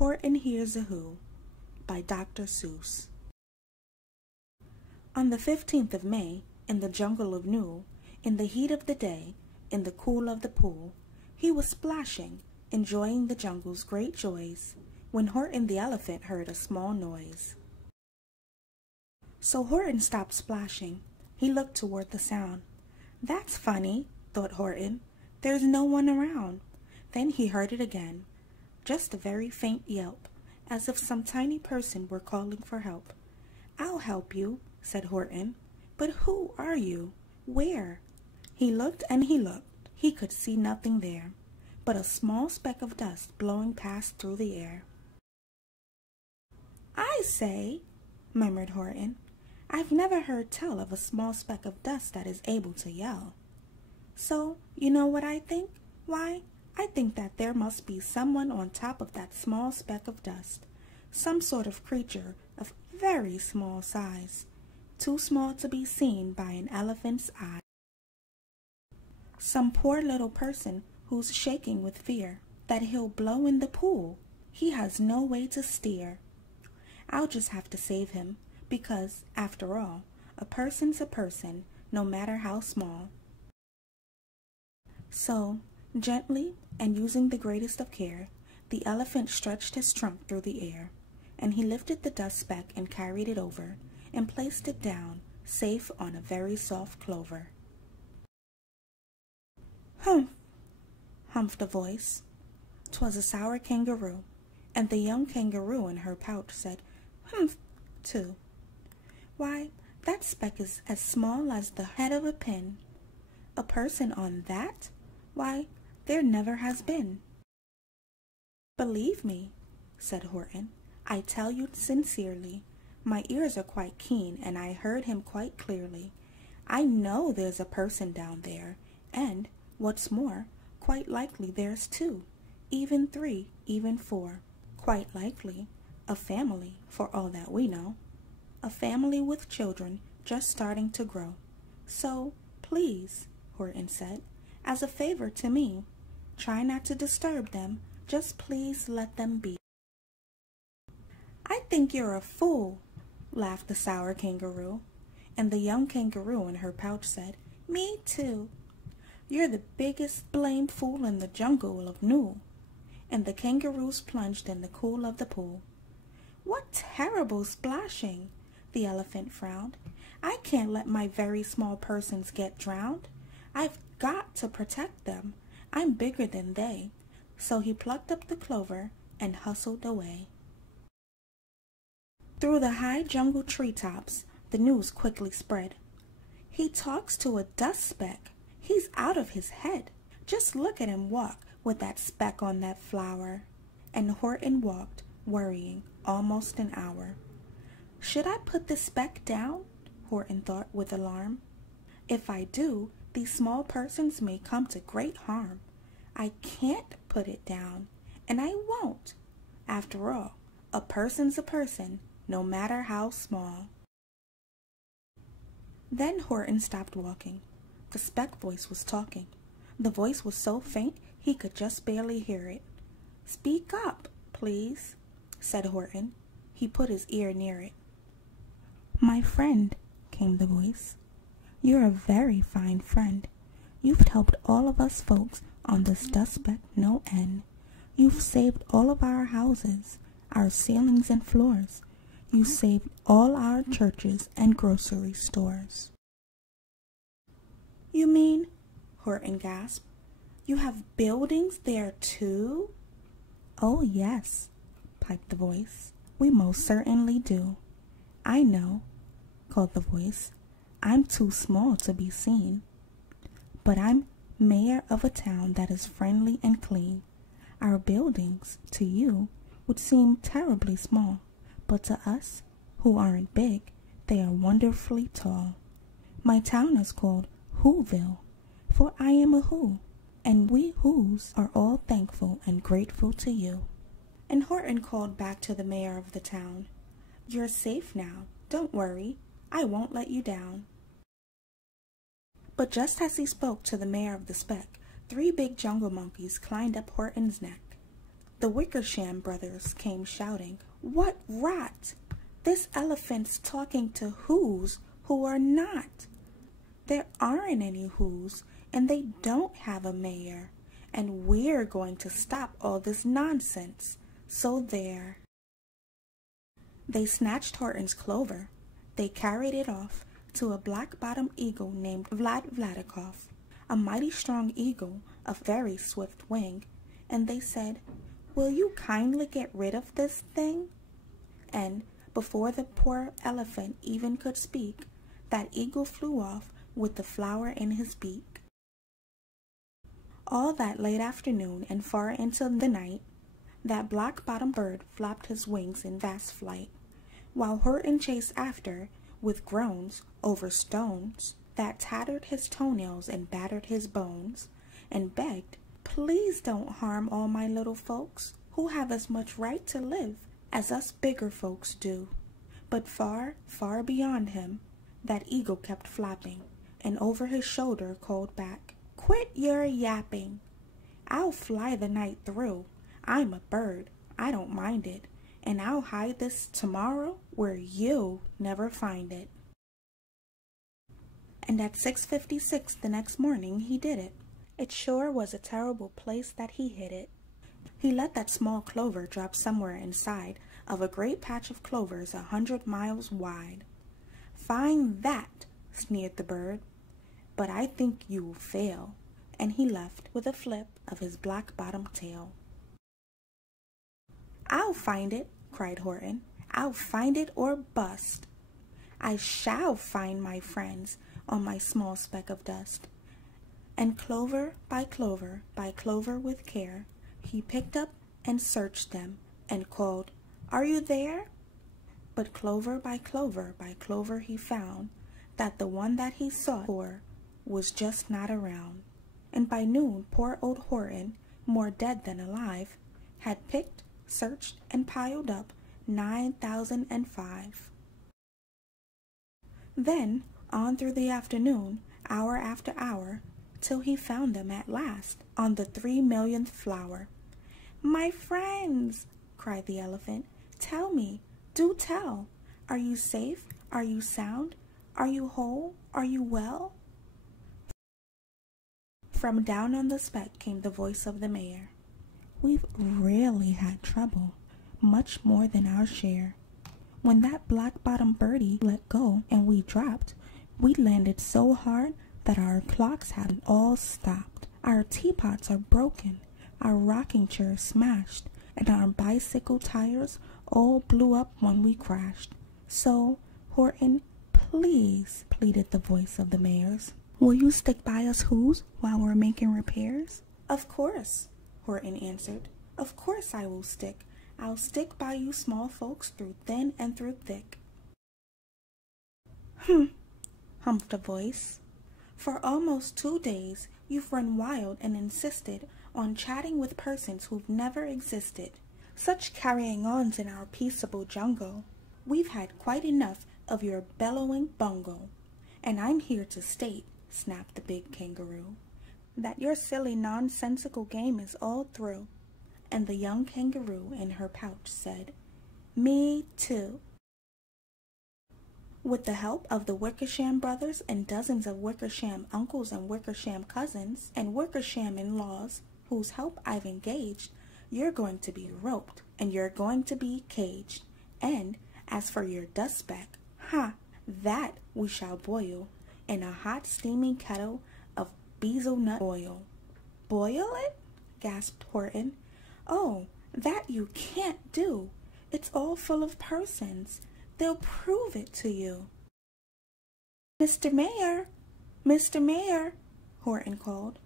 Horton Hears a Who by Dr. Seuss. On the 15th of May, in the jungle of New, in the heat of the day, in the cool of the pool, he was splashing, enjoying the jungle's great joys, when Horton the elephant heard a small noise. So Horton stopped splashing. He looked toward the sound. "That's funny," thought Horton. "There's no one around." Then he heard it again, just a very faint yelp, as if some tiny person were calling for help. "I'll help you," said Horton. "But who are you? Where?" He looked and he looked. He could see nothing there, but a small speck of dust blowing past through the air. "I say," murmured Horton, "I've never heard tell of a small speck of dust that is able to yell. So, you know what I think? Why, I think that there must be someone on top of that small speck of dust, some sort of creature of very small size, too small to be seen by an elephant's eye. Some poor little person who's shaking with fear that he'll blow in the pool. He has no way to steer. I'll just have to save him, because, after all, a person's a person, no matter how small." So, gently, and using the greatest of care, the elephant stretched his trunk through the air, and he lifted the dust speck and carried it over, and placed it down, safe on a very soft clover. "Humph!" humphed a voice. 'Twas a sour kangaroo, and the young kangaroo in her pouch said, "Humph!" too. "Why, that speck is as small as the head of a pin. A person on that? Why, there never has been." "Believe me," said Horton, "I tell you sincerely. My ears are quite keen, and I heard him quite clearly. I know there's a person down there, and, what's more, quite likely there's two, even three, even four. Quite likely a family, for all that we know. A family with children just starting to grow. So, please," Horton said, "as a favor to me, try not to disturb them. Just please let them be." "I think you're a fool," laughed the sour kangaroo, and the young kangaroo in her pouch said, "Me too." "You're the biggest blamed fool in the jungle of New." And the kangaroos plunged in the cool of the pool. "What terrible splashing!" the elephant frowned. "I can't let my very small persons get drowned. I've got to protect them. I'm bigger than they." So he plucked up the clover and hustled away. Through the high jungle treetops, the news quickly spread. "He talks to a dust speck. He's out of his head. Just look at him walk with that speck on that flower." And Horton walked, worrying, almost an hour. "Should I put the speck down?" Horton thought with alarm. "If I do, these small persons may come to great harm. I can't put it down, and I won't. After all, a person's a person, no matter how small." Then Horton stopped walking. The speck voice was talking. The voice was so faint he could just barely hear it. "Speak up, please," said Horton. He put his ear near it. "My friend," came the voice, "you're a very fine friend. You've helped all of us folks on this dust speck no end. You've saved all of our houses, our ceilings and floors. You saved all our churches and grocery stores." "You mean," Horton gasped, "you have buildings there too?" "Oh yes," piped the voice, "we most certainly do." "I know," called the voice. "I'm too small to be seen. But I'm mayor of a town that is friendly and clean. Our buildings, to you, would seem terribly small, but to us, who aren't big, they are wonderfully tall. My town is called Whoville, for I am a Who, and we Whos are all thankful and grateful to you." And Horton called back to the mayor of the town, "You're safe now. Don't worry. I won't let you down." But just as he spoke to the mayor of the speck, 3 big jungle monkeys climbed up Horton's neck. The Wickersham brothers came shouting, "What rot! This elephant's talking to who's who are not. There aren't any who's, and they don't have a mayor, and we're going to stop all this nonsense. So there." They snatched Horton's clover. They carried it off to a black-bottomed eagle named Vladikoff, a mighty strong eagle of very swift wing, and they said, "Will you kindly get rid of this thing?" And before the poor elephant even could speak, that eagle flew off with the flower in his beak. All that late afternoon and far into the night, that black-bottomed bird flapped his wings in vast flight, while Horton chased after, with groans, over stones that tattered his toenails and battered his bones, and begged, "Please don't harm all my little folks, who have as much right to live as us bigger folks do." But far, far beyond him, that eagle kept flapping, and over his shoulder called back, "Quit your yapping. I'll fly the night through. I'm a bird, I don't mind it, and I'll hide this tomorrow where you'll never find it." And at 6:56 the next morning he did it. It sure was a terrible place that he hid it. He let that small clover drop somewhere inside of a great patch of clovers 100 miles wide. "Find that," sneered the bird, "but I think you will fail," and he left with a flip of his black-bottomed tail. "I'll find it," cried Horton. "I'll find it or bust. I shall find my friends on my small speck of dust." And clover by clover by clover with care, he picked up and searched them and called, "Are you there?" But clover by clover he found that the one that he sought for was just not around. And by noon poor old Horton, more dead than alive, had picked, searched, and piled up 9,005. Then on through the afternoon, hour after hour, till he found them at last on the 3,000,000th flower. "My friends," cried the elephant, "tell me, do tell, are you safe? Are you sound? Are you whole? Are you well?" From down on the speck came the voice of the mayor. "We've really had trouble, much more than our share. When that black-bottomed birdie let go and we dropped, we landed so hard that our clocks haven't all stopped. Our teapots are broken, our rocking chairs smashed, and our bicycle tires all blew up when we crashed. So, Horton, please," pleaded the voice of the mayor's, "will you stick by us who's while we're making repairs?" "Of course," Horton answered. "Of course I will stick. I'll stick by you small folks through thin and through thick." Humphed a voice. "For almost 2 days you've run wild and insisted on chatting with persons who've never existed. Such carrying-ons in our peaceable jungle. We've had quite enough of your bellowing bungle. And I'm here to state," snapped the big kangaroo, "that your silly nonsensical game is all through." And the young kangaroo in her pouch said, "Me too." With the help of the Wickersham brothers and dozens of Wickersham uncles and Wickersham cousins and Wickersham in-laws, whose help I've engaged, you're going to be roped and you're going to be caged. And as for your dust speck, that we shall boil in a hot steaming kettle of beezel-nut oil. "Boil it?" gasped Horton. "Oh, that you can't do. It's all full of persons. They'll prove it to you." "Mr. Mayor! Mr. Mayor!" Horton called.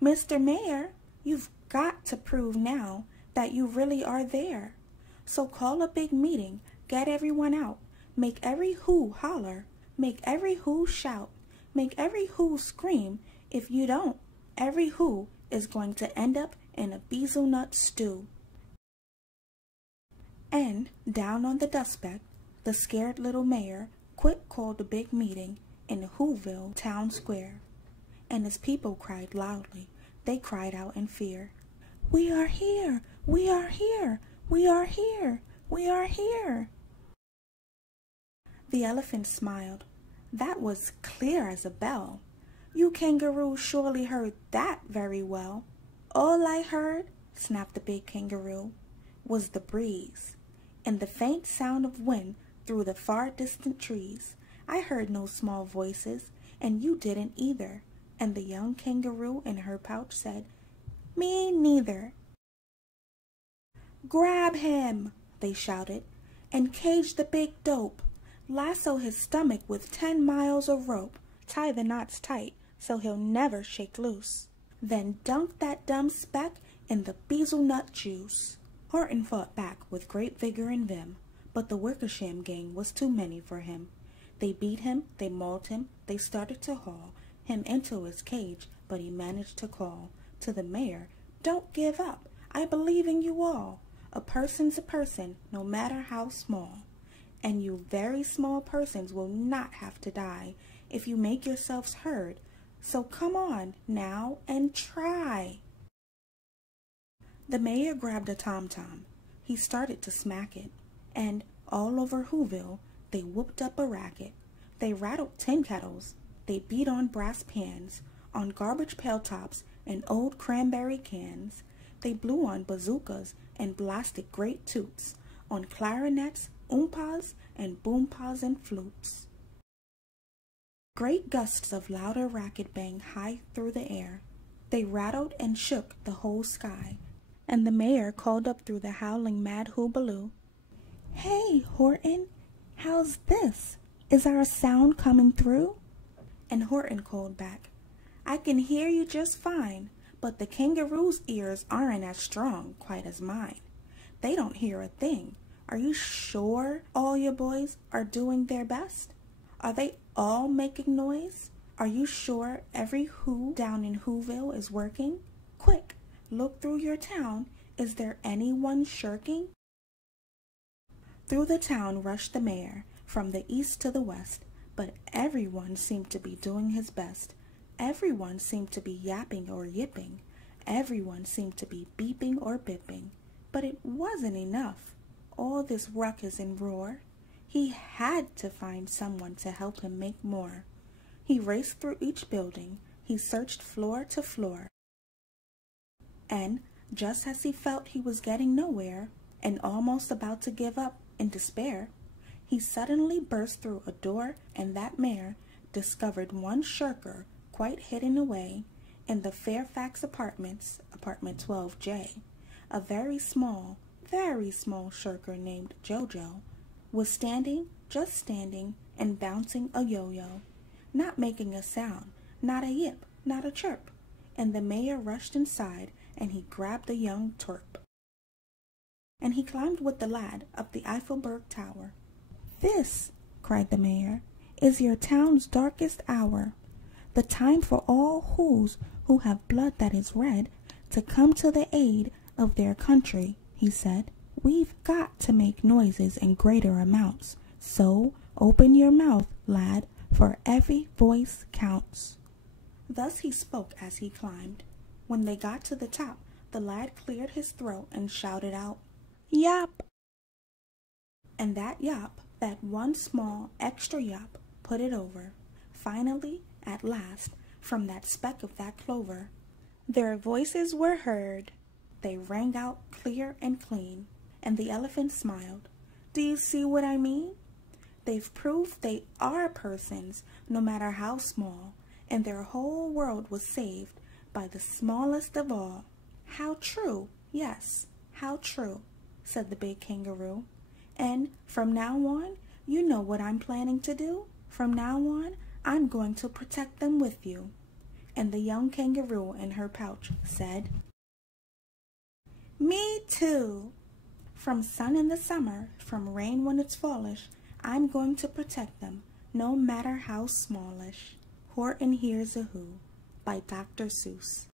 "Mr. Mayor, you've got to prove now that you really are there. So call a big meeting, get everyone out, make every who holler, make every who shout, make every who scream. If you don't, every who is going to end up in a beezel-nut stew." And down on the dust speck, the scared little mayor quick called a big meeting in Whoville town square. And his people cried loudly. They cried out in fear, "We are here! "We are here! We are here! We are here!" The elephant smiled. "That was clear as a bell. You kangaroos surely heard that very well." "All I heard," snapped the big kangaroo, "was the breeze and the faint sound of wind through the far distant trees. I heard no small voices, and you didn't either." And the young kangaroo in her pouch said, "Me neither." "Grab him," they shouted, "and cage the big dope. Lasso his stomach with 10 miles of rope. Tie the knots tight so he'll never shake loose. Then dunk that dumb speck in the bezel nut juice." Horton fought back with great vigor and vim, but the Wickersham gang was too many for him. They beat him, they mauled him, they started to haul him into his cage, but he managed to call to the mayor, "Don't give up, I believe in you all. A person's a person, no matter how small. And you very small persons will not have to die if you make yourselves heard. So come on now and try." The mayor grabbed a tom-tom. He started to smack it, and all over Whoville they whooped up a racket. They rattled tin kettles, they beat on brass pans, on garbage pail tops and old cranberry cans. They blew on bazookas and blasted great toots, on clarinets, oompas, and boompas and flutes. Great gusts of louder racket banged high through the air. They rattled and shook the whole sky, and the mayor called up through the howling mad hoobaloo, "Hey, Horton, how's this? Is our sound coming through?" And Horton called back, "I can hear you just fine, but the kangaroo's ears aren't as strong quite as mine. They don't hear a thing. Are you sure all your boys are doing their best? Are they all making noise? Are you sure every who down in Whoville is working? Quick, look through your town. Is there anyone shirking?" Through the town rushed the mayor, from the east to the west, but everyone seemed to be doing his best. Everyone seemed to be yapping or yipping. Everyone seemed to be beeping or bipping. But it wasn't enough. All this ruckus and roar. He had to find someone to help him make more. He raced through each building. He searched floor to floor. And just as he felt he was getting nowhere, and almost about to give up in despair, he suddenly burst through a door, and that mayor discovered one shirker quite hidden away in the Fairfax Apartments, apartment 12J. A very small shirker named Jojo was standing, just standing, and bouncing a yo-yo, not making a sound, not a yip, not a chirp. And the mayor rushed inside, and he grabbed the young twerp. And he climbed with the lad up the Eiffelberg Tower. "This," cried the mayor, "is your town's darkest hour. The time for all who have blood that is red to come to the aid of their country," he said. "We've got to make noises in greater amounts. So open your mouth, lad, for every voice counts." Thus he spoke as he climbed. When they got to the top, the lad cleared his throat and shouted out, "Yap!" And that yap, that one small extra yap, put it over. Finally, at last, from that speck of that clover, their voices were heard. They rang out clear and clean, and the elephant smiled. "Do you see what I mean? They've proved they are persons, no matter how small, and their whole world was saved by the smallest of all." "How true, yes, how true," said the big kangaroo. "And from now on, you know what I'm planning to do? From now on, I'm going to protect them with you." And the young kangaroo in her pouch said, "Me too. From sun in the summer, from rain when it's fallish, I'm going to protect them, no matter how smallish." Horton Hears a Who by Dr. Seuss.